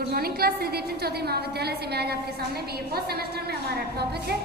Good morning class. Shridev Chand Chaudhary Mahavidyalaya से मैं आज आपके सामने बीए फर्स्ट सेमेस्टर में हमारा टॉपिक है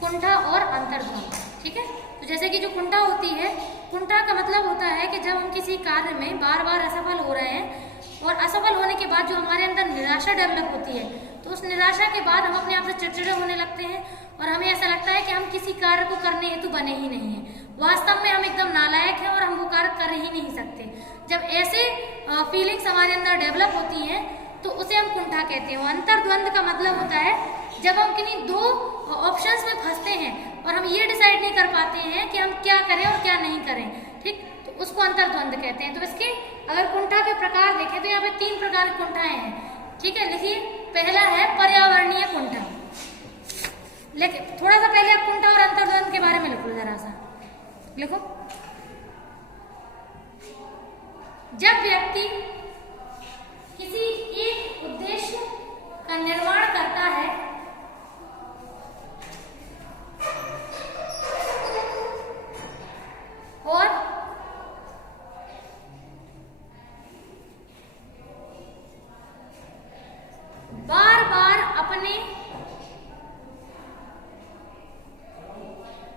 कुंठा और अंतर्द्वंद। ठीक है, तो जैसे कि जो कुंठा होती है, कुंठा का मतलब होता है कि जब हम किसी कार्य में बार बार असफल हो रहे हैं और असफल होने के बाद जो हमारे अंदर निराशा डेवलप होती है, तो उस निराशा के बाद हम अपने आप से चिड़चिड़े होने लगते हैं और हमें ऐसा लगता है कि हम किसी कार्य को करने हेतु बने ही नहीं हैं। वास्तव में हम एकदम नालायक हैं और हम वो कार्य कर ही नहीं सकते। जब ऐसे फीलिंग्स हमारे अंदर डेवलप होती हैं तो उसे हम कुंठा कहते हैं। अंतर्द्वंद का मतलब होता है जब हम किन्हीं दो ऑप्शंस में फंसते हैं और हम ये डिसाइड नहीं कर पाते हैं कि हम क्या करें और क्या नहीं करें। ठीक, तो उसको अंतर्द्वंद कहते हैं। तो इसके अगर कुंठा के प्रकार देखें तो यहाँ पे 3 प्रकार की कुंठाएं हैं। ठीक है, लिखिए। पहला है पर्यावरणीय कुंठा। लेकिन थोड़ा सा पहले आप कुंठा और अंतर्द्वंद के बारे में लिखो, जरा सा लिखो। जब व्यक्ति किसी एक उद्देश्य का निर्माण करता है और बार बार अपने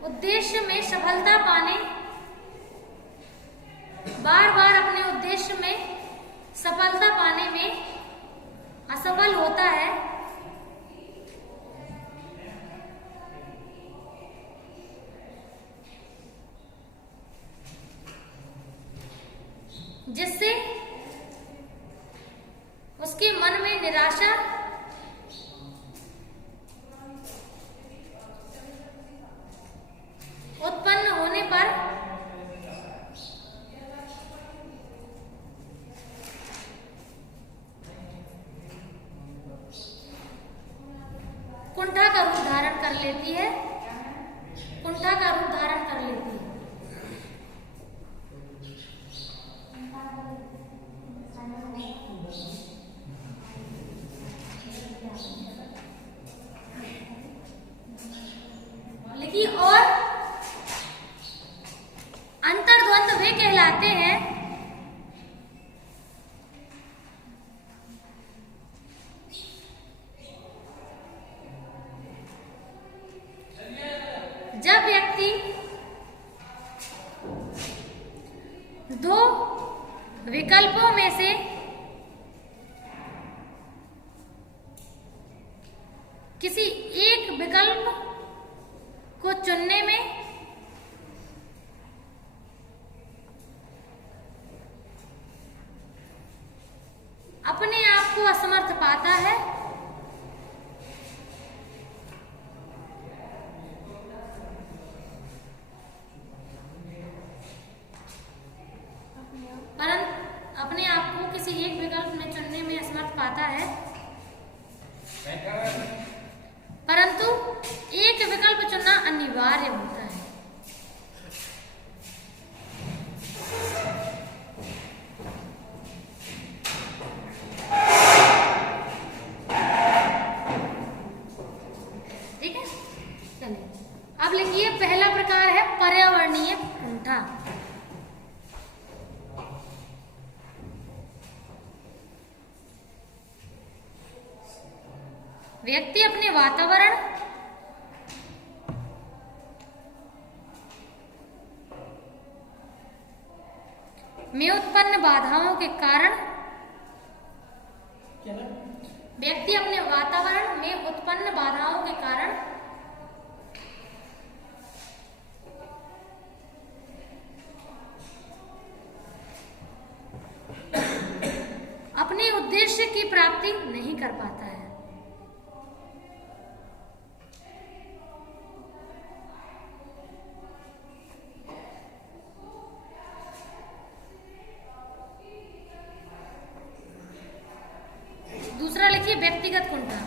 उद्देश्य में सफलता पाने सफलता पाने में असफल होता है, जिससे उसके मन में निराशा उत्पन्न होने पर कुंठा का रूप धारण कर लेती है। कुंठा का रूप धारण कर लेती है। लिखिए। और अंतर्द्वंद वे कहलाते हैं जब व्यक्ति दो विकल्पों में से किसी एक विकल्प को चुनने में अपने आप को असमर्थ पाता है अपने आप को किसी एक विकल्प में चुनने में असमर्थ पाता है, परंतु एक विकल्प चुनना अनिवार्य होता है। ठीक है, चलिए अब लिखिए। पहला प्रकार है पर्यावरणीय कुंठा। व्यक्ति अपने वातावरण में उत्पन्न बाधाओं के कारण अपने उद्देश्य की प्राप्ति नहीं कर पाता है। दूसरा लिखिए व्यक्तिगत कुंठा।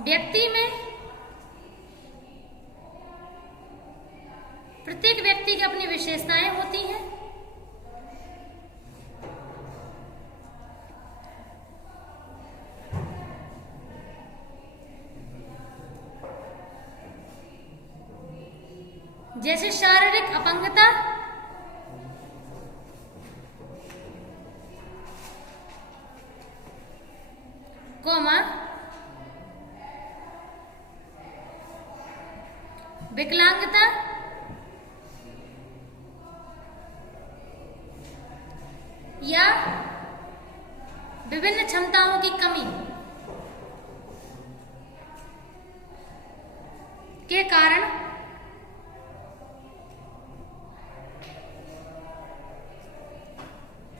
व्यक्ति में प्रत्येक व्यक्ति की अपनी विशेषताएं होती हैं। जैसे शारीरिक अपंगता, कोमा विकलांगता, या विभिन्न क्षमताओं की कमी के कारण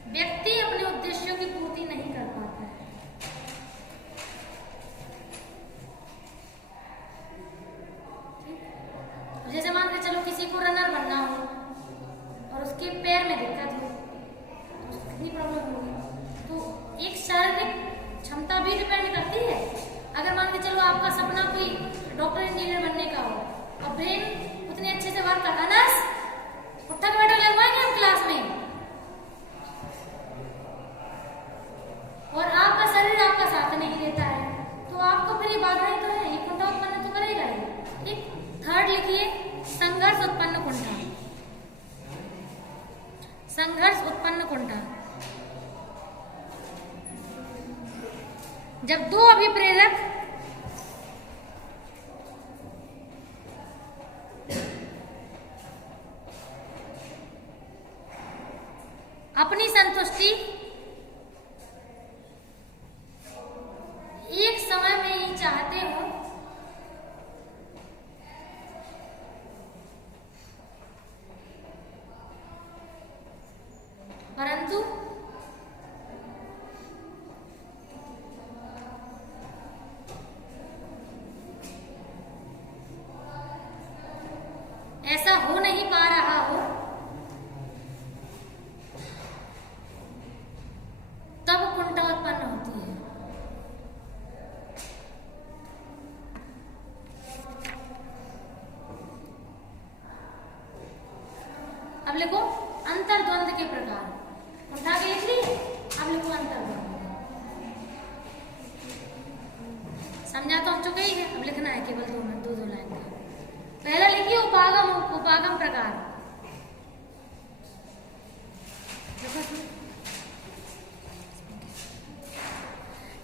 व्यक्ति अपने उद्देश्यों की पूर्ति नहीं कर पाता है। जैसे मान के चलो किसी को रनर बनना हो और उसके पैर में दिक्कत हो तो कितनी प्रॉब्लम होगी। तो एक शारीरिक क्षमता भी डिपेंड करती है। अगर मान के चलो आपका सपना कोई डॉक्टर इंजीनियर बनने का हो और ब्रेन उतने अच्छे से वर्क कर, अनस उठक बैठक लगवाएंगे हम क्लास में, और आपका शरीर आपका साथ नहीं देता है तो आपको फिर ये बाधाएं तो है, ये कुंठा उत्पन्न तो करेगा ही। ठीक, थर्ड लिखिए संघर्ष उत्पन्न कुंठा। संघर्ष उत्पन्न कुंठा, जब दो अभिप्रेरक अपनी संतुष्टि एक समय में ही चाहते हो परंतु ऐसा हो नहीं पा रहा हो, तब कुंठा उत्पन्न होती है। अब लिखो अंतर्द्वंद के प्रकार। कुंठा के लिख लिए, अब लिखो अंतर्द्वंद। समझा तो हम चुके ही है, अब लिखना है केवल दो लाइन का। पहला लिखिए उपागम। उपागम प्रकार,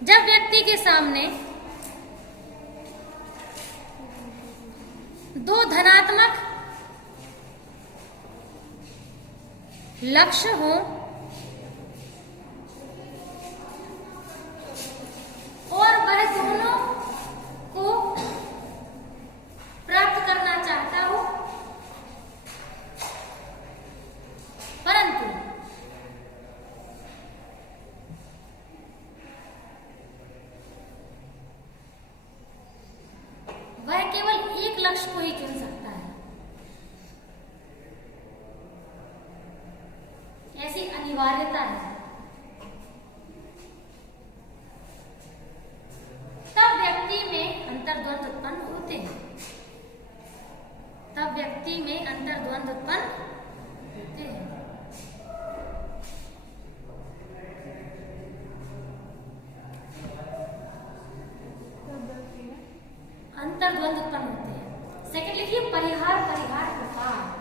जब व्यक्ति के सामने दो धनात्मक लक्ष्य हो और वह दोनों को प्राप्त करना चाहता हो, परंतु वह केवल एक लक्ष्य को ही चुन सकता है, ऐसी अनिवार्यता है, तब व्यक्ति में अंतर्द्वंद उत्पन्न होते हैं। तब व्यक्ति में अंतर्द्वंद उत्पन्न होते हैं। अंतर्द्वंद उत्पन्न होते हैं। सेकंड लिखिए परिहार। परिहार प्रकार,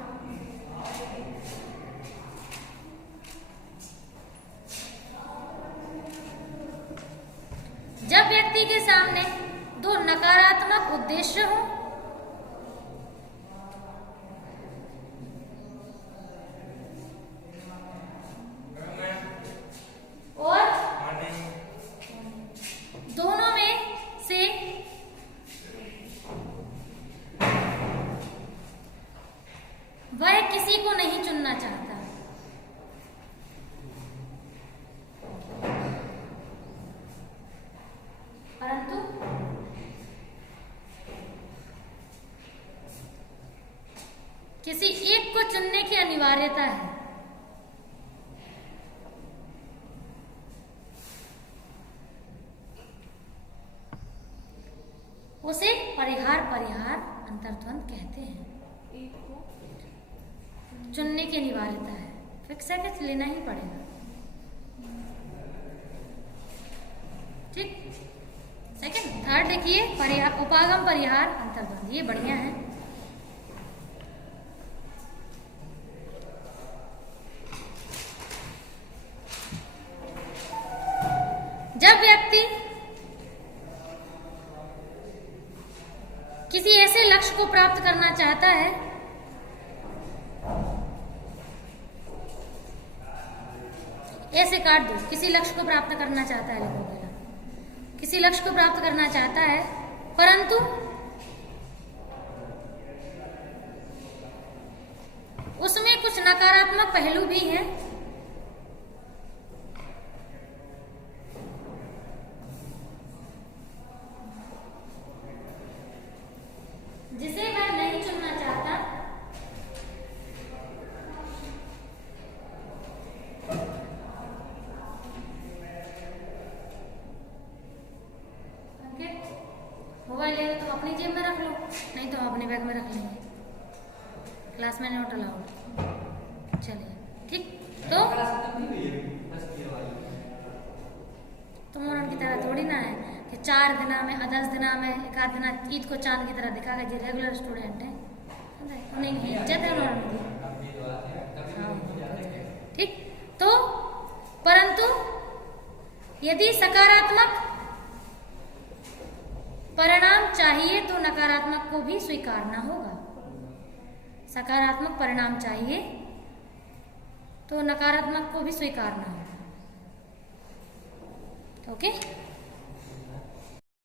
जब व्यक्ति के सामने दो नकारात्मक उद्देश्य हो और दोनों में से वह किसी को नहीं चुनना चाहता, परंतु किसी एक को चुनने की अनिवार्यता है। उसे परिहार अंतर्द्वंद कहते हैं। चुनने की अनिवार्यता है, फिक्स है कि लेना ही पड़ेगा। ठीक, सेकंड। थर्ड देखिए उपागम परिहार अंतर्द्वंद, ये बढ़िया है। ऐसे लक्ष्य को प्राप्त करना चाहता है ऐसे काट दो, किसी लक्ष्य को प्राप्त करना चाहता है, लिखो पहला, किसी लक्ष्य को प्राप्त करना चाहता है परंतु उसमें कुछ नकारात्मक पहलू भी हैं, जिसे मैं नहीं चुनना चाहता, मोबाइल ले तो अपनी जेब में रख लो, नहीं तो अपने बैग में रख लेंगे, क्लास में नोट अलाउड। चलिए ठीक, तो तुम और उनकी तरह थोड़ी ना है कि 4 दिना में 10 दिना में एक आध दिना ईद को चांद की तरह दिखा जो रेगुलर स्टूडेंट है, उन्हें इज्जत है उन्होंने, ठीक। तो परंतु यदि सकारात्मक परिणाम चाहिए तो नकारात्मक को भी स्वीकारना होगा, सकारात्मक परिणाम चाहिए तो नकारात्मक को भी स्वीकारना होगा। ओके।